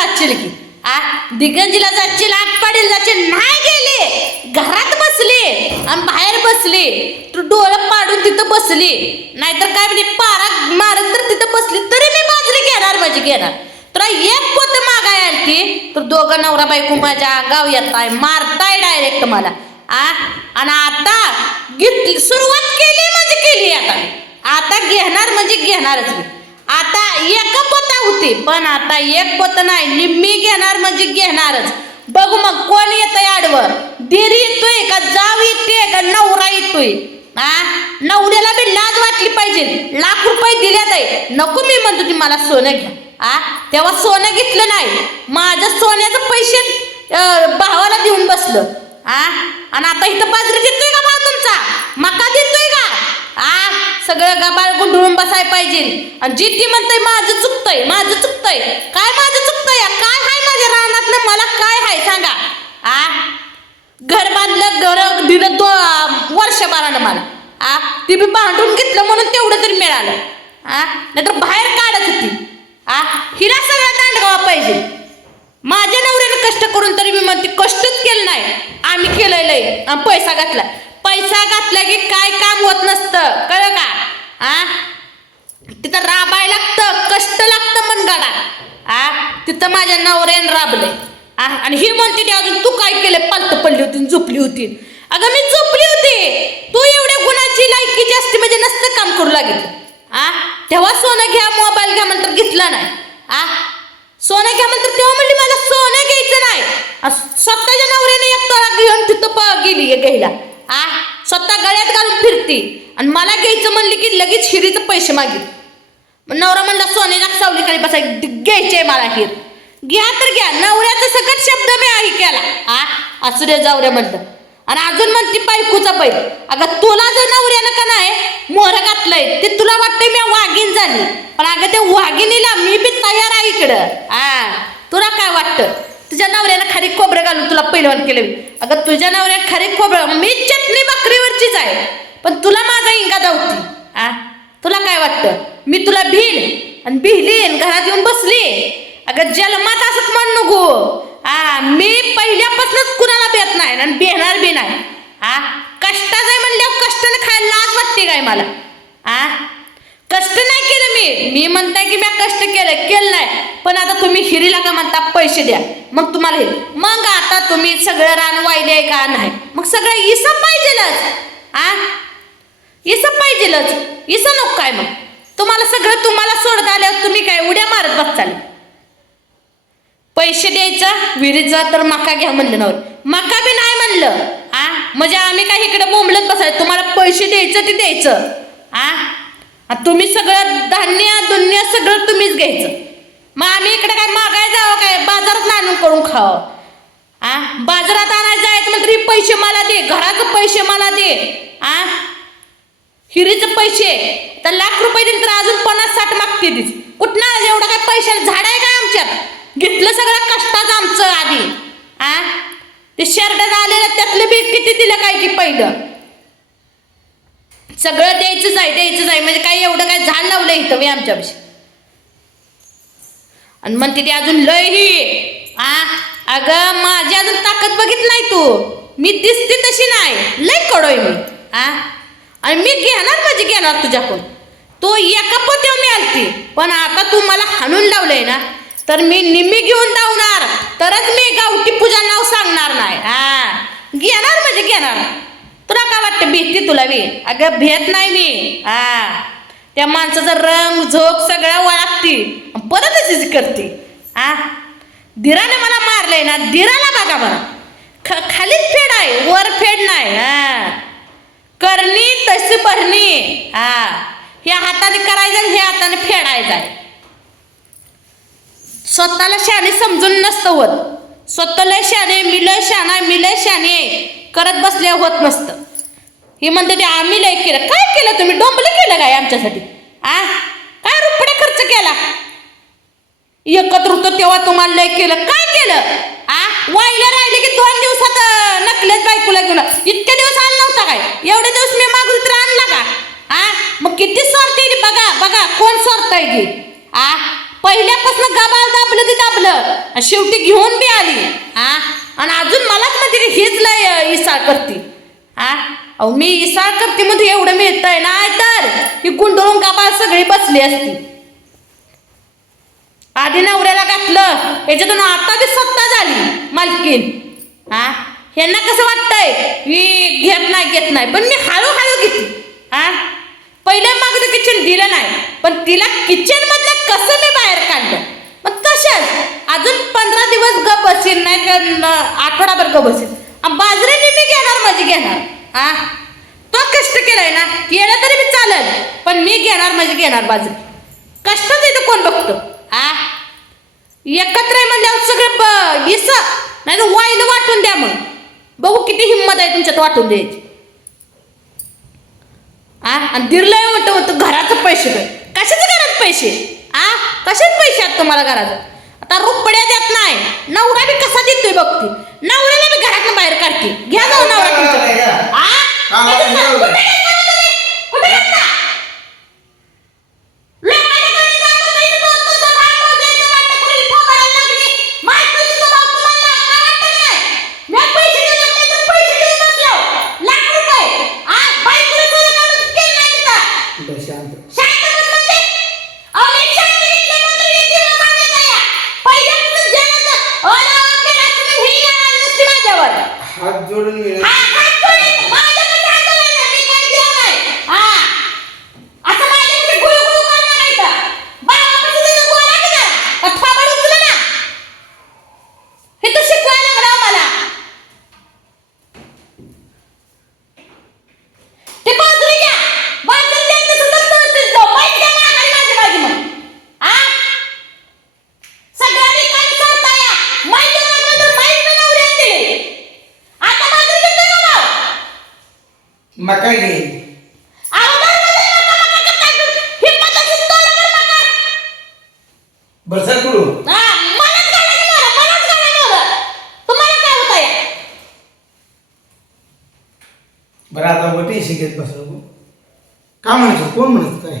जाशील की आ दिगंजीला जाशील आटपाडीला जाशील नाही गेली. घरात बसली आणि बाहेर बसली. तू डोळं पाडून तिथं बसली. नाहीतर काय म्हणजे पारा मारत तर तिथं बसली तरी मी बाजरी घेणार म्हणजे घेणार. तुला एक पोत मागाय आली की तर दोघं नवरा बायको माझ्या गाव येताय मारताय डायरेक्ट मला. आ आणि आता घेतली सुरुवात केली म्हणजे केली आता. आता घेणार म्हणजे घेणारच मी. आता एक पोत होती. पण आता एक पोत नाही. निम्मी घेणार म्हणजे घेणारच. बघू मग कोण येतंय आडवं दिरी येतोय का जाव येते का नवरा येतोय? हा नवऱ्याला बी लाज वाटली पाहिजे. लाख रुपये दिल्यात आहे नको मी म्हणतो की मला सोनं घ्या. आ? तेव्हा सोनं घेतलं नाही. माझं सोन्याचं पैसे अं, भावाला देऊन बसलं. आ? आणि आता इथं बाजरी देतोय का भाव तुमचा? मका देतोय आ सगळं गाबाळ गुंडळून बसाय पाहिजे. आणि जी ती म्हणतंय माझं चुकतंय माझं चुकतंय. काय माझं चुकतंय? काय हाय माझ्या रानात मला काय हाय? सांगा. आ घर बांधलं घर दिलं तो वर्षभरानं मला. आ ती बी बांधून घेतलं म्हणून तेवढं तरी मिळालं. आ नाहीतर बाहेर काढत होती. आ हिला सगळा दांडगावा पाहिजे. माझ्या नवऱ्यानं कष्ट करून तरी मी म्हणते कष्टच केलं नाही. आम्ही केलेलं आहे पैसा घातला. पैसा घातला की काय काम होत नसतं. कळ का? आ? तिथं राबाय लागतं कष्ट लागतं मनगाडा आ? तिथं माझ्या नवऱ्यानं राबले आ? आणि ही म्हणते की अजून तू काय केलं? पालत पडली होती झोपली होती. अगं मी झोपली होती. तू एवढ्या गुणाची लायकी जास्ती म्हणजे नसतं काम करू लागेल आ? तेव्हा सोनं घ्या मोबाईल घ्या म्हणतात घेतला नाही. आ? सोनं घ्या म्हणतात तेव्हा म्हणली मला सोनं घ्यायचं नाही. स्वतःच्या नवऱ्याने एक तोळा घेऊन तिथं प गेली घ्यायला आ? स्वतः गळ्यात घालून फिरती. आणि मला घ्यायचं म्हणली की लगेच हिरीचं पैसे मागेल. मग नवरा म्हणला सोन्याच्या सावली खाली बसाय घ्यायचे मला हिर. घ्या तर घ्या नवऱ्याचा सकट शब्द मी आई केला आ? असू दे म्हणलं. आणि अजून म्हणती बायकोचा बैल. अगं तुला जर नवऱ्यानं का नाही मोहर घातलंय ते तुला वाटतंय मी वाघीण झाली. पण अगं ते वाघिणीला मी बी तयार आहे इकडं. आ तुला काय वाटतं? तुझ्या नवऱ्यानं खारी खोबरं घालून तुला पहिलवान केलं मी. अगं तुझ्या नवऱ्यानं खारी खोबरं मी चटणी भाकरीवरचीच आहे. पण तुला माझा इंगा दावती. आ? तुला काय वाटतं? मी तुला भिल. आणि भिली आणि घरात येऊन बसली. अगं जन्मात असंच म्हण नको. आ मी पहिल्यापासूनच कुणाला भेट नाही आणि भेणार बी नाही. आ? कष्टाच आहे म्हणल्यावर कष्टाने खायला लाज वाटते काय मला? आ? कष्ट नाही केलं मी. मी म्हणताय की मी कष्ट मुलीला का म्हणता पैसे द्या. मग तुम्हाला हे मग आता तुम्ही सगळं रान वाहिले आहे का नाही? मग सगळं इसं पाहिजेलच. आ? इसं पाहिजेलच. इसं नको काय मग? तुम्हाला सगळं तुम्हाला सोडत आल्यावर तुम्ही काय उड्या मारत बसचाल पैसे द्यायचा विहिरीचा तर मका घ्या म्हणलं नवर मका बी नाही म्हणलं. आ? म्हणजे आम्ही काय इकडे बोंबलत बसायचं? तुम्हाला पैसे द्यायचं ते द्यायचं. आ तुम्ही सगळं धान्य दुन्य सगळं तुम्हीच घ्यायचं. मग आम्ही इकडे काय मागाय जावं काय? बाजारात आणून करून खावं. आ? बाजारात आणायचं जायचं म्हणलं तरी पैसे मला दे घराचं पैसे मला दे. आ? हिरीचं पैसे. तर लाख रुपये दिले तर अजून पन्नास साठ मागते तीच. कुठनं एवढं काय पैशाला झाड आहे काय आमच्यात? घेतलं सगळं कष्टाचं आमचं आधी. आ? ते शर्ट आलेलं त्यातलं बी किती दिलं काय की पहिलं? सगळं द्यायचंच आहे द्यायचंच आहे म्हणजे काय एवढं काय झाड लावलं इथं मी आमच्यापाशी? आणि म्हणते ती अजून लय ही. आ अगं माझी अजून ताकद बघित नाही तू. मी दिसते तशी नाही. लय कडोय मी. आ? आणि मी घेणार म्हणजे घेणार तुझ्याकडून. तू एका पोत्यावर मी आलती. पण आता तू मला हाणून लावलंय ना तर मी निम्मी घेऊन धावणार. तरच मी गावठी पूजा नाव सांगणार नाही. हा घेणार म्हणजे घेणार. तुला काय वाटतं भीती तुला मी? अगं भेट नाही मी. हा त्या माणसाचा रंग झोक सगळ्या वळखती परत अशीच करते. आ? धीराने मला मारलंय ना धीराला बघा मला ख खालीच फेड आहे वर फेड नाही. हा करणी तशी भरणी. हा ह्या हाताने करायचं हे ह्या हाताने फेडायचं आहे. स्वतःला शाणे समजून नसतं होत. स्वतःला शाणे मी शाणा मिल शाणे करत बसल्या होत नसतं. ही म्हणते ते आम्ही लय केलं. काय केलं तुम्ही? डोंबलं केलं काय आमच्यासाठी? आ? काय रुपये खर्च केला? एकत्र होतो तेव्हा तुम्हाला लय केलं. काय केलं? आ? वाईला राहिले की दोन दिवसात नकलेच बायकोला घेऊन इतके दिवस आणला होता काय? एवढे दिवस मी मागू तर आणला का? आ? मग किती स्वार्थ आहे बघा बघा कोण स्वार्थ आहे आ? पहिल्यापासून गाबाळ दाबलं ते दाबलं. शेवटी घेऊन बी आली. आ? आणि अजून मलाच म्हणते की हीच लय इसाळ करते. आ? अहो मी इसाळ करते मध्ये एवढं मिळतंय ना तर. ही गुंडळून कापा सगळी बसली असती. आधी नवऱ्याला घातलं याच्यातून आता बी सत्ता झाली मालकीन. हा ह्यांना कसं वाटतंय? मी घेत नाही घेत नाही पण मी हळूहळू घेते. हा पहिल्या मागचं किचन दिलं नाही पण तिला किचन मधलं कसं मी बाहेर काढलं? मग तशाच अजून पंधरा दिवस ग बसेल नाही तर आठवडाभर ग बसेल बाजरी मी घेणार माझी घेणार. हा? तो कष्ट केलाय ना केलं तरी मी चालेल पण मी घेणार म्हणजे घेणार बाजरी कष्ट तिथं कोण बघतो? हा? एकत्र आहे म्हणल्यावर सगळे इस नाही तर वाईनं वाटून द्या मग. बघू किती हिंमत आहे तुमच्यात वाटून द्यायची. आ आणि दिरलंय म्हणतो म्हणतो घराचं पैसे काय कशाचे घरात पैसे? आ कशात पैसे आहेत तुम्हाला घराचं? आता रुपड्या देत नाही. नवरा बी कसा देतोय बघती नवऱ्याला बी घरातून बाहेर काढते. घ्या जाऊ नवरा तुमचा आ? हा, कुठे हा, गेला? कुठे गेला तुम्ही? कुठे गेला? लोकांना घरी जाऊन नाही तर तुमचं बाळ मोजायचं वाटतं, कुणी फोकाडायला लागली. मायकोलीचं भाव तुम्हाला काय वाटतं नाही? मी पैसे देणार नाही तर पैसे देऊन बसलो. लाख रुपये. आ, बायकोला तुझं काम केलं नाही तिथं. बरं, शांत. शांत बस म्हणजे? अहो, मी शांत घेतल्यानंतर मी तिला सांगत आहे. पहिल्यापासून जेवणाचं ओलावा केला असतं तर ही आली नसती माझ्यावर. हात जोडून विनंती. हा, हात जोडून माझ्याकडे हात जोडायला मी काही देऊ नाही. हा. असं माझ्याकडे गुळगुळ करू नका इथं. बाळापाशी तिथं बोला की जरा. का थोबाड उचलू ना? हे तू शिकवायला लागला हो मला. ते बाजरी घ्या. बाजरी द्या तसं तर तळतच जाऊ. पैसे द्या माघारी माझी माझी मग. हा? सगळ्या ठिकाणी चालताया. माहिती लागलं तर माहीत बी नवऱ्याने दिली. आता बाजरी देतोय का भाव? मका घे अगोदरमध्ये नका नका करताय तुम्ही. हिंमत असेल तेवढं बरं नका. बरं सर कुठू हा, मलाच गाडा निघाला, मलाच गाडा काय होतंय? बरं आता शिकेत बसलो का म्हणायचं? कोण म्हणत काय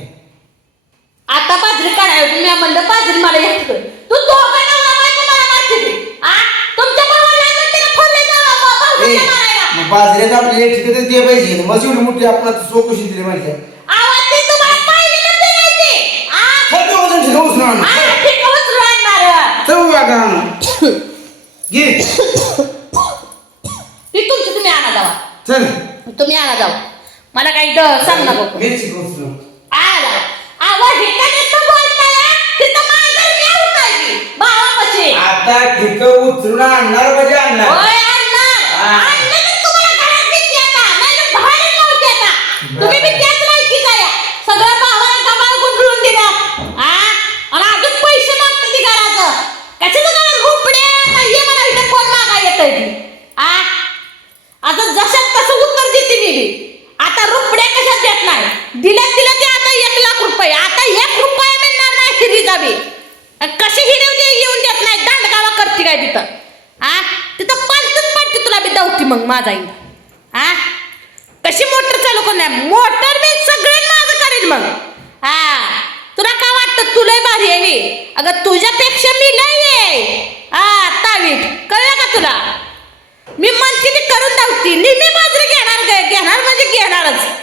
आता बाजरी काढायला मी म्हणलं बाजरी मला एकटं कर. तू दोघं नवरा बायको मला मारते ते. आ? तुमच्या भावाला नाही म्हणते का फोडले जावा, बा- ए, भाऊजीला मारायला? मग बाजऱ्यात आपल्याला एक ठिकाणी ते पाहिजे मग एवढी मोठी आपण आता चौकशी दिली माहिती आहे आवाज ते तुम्हाला पाहिलं तर ते नाही ते. आ? सर वजन ठेवू उचलून आणू. आ, ठीक आहे, उचलून आणणार. चल उभा करा आणू. घे ती तुमची तुम्ही आणा जावा चल तुम्ही आणा जावा मला काही सांग ना बघ मिरची उचलून आला आवाज हे का नुसतं बोलताय हा? तिथं मांजर मेव काय की? भावापाशी. आता ठिक उचलून आणणार म्हणजे आणणार होय, आणणार. हा. आणलं तर तुम्हाला घरात घेतली आता, नाहीतर बाहेरच नव्हती आता. तुम्ही बी त्याच लायकीचा आहे. सगळं भावाला गबाळ गुंडळून दिला. हा? आणि अजून पैसे मागते ती घराचं. कशाचं घरात रुपड्या? आता ये मला इथं कोण मागायला येतंय ती? हा? आता जशात तसं उत्तर देते मी बी. आता रुपड्या कशात देत दिलं दिलं ते आता एक लाख रुपये. आता एक रुपया मिळणार नाही हिरीचा जावी आणि कशी हिरवली येऊन देत नाही. दांडगावा करते काय तिथं? आ? तिथं पालतच पडते तुला बी दावती मग माझा आई. आ? कशी मोटर चालू करणार? मोटर मी सगळे माझं करेन मग. हा तुला काय वाटतं? तुला भारी आहे मी. अगं तुझ्यापेक्षा मी नाही आहे. हा तावीट कळलं का तुला? मी म्हणते ती करून दावती नेहमी बाजरी घेणार घेणार म्हणजे घेणारच.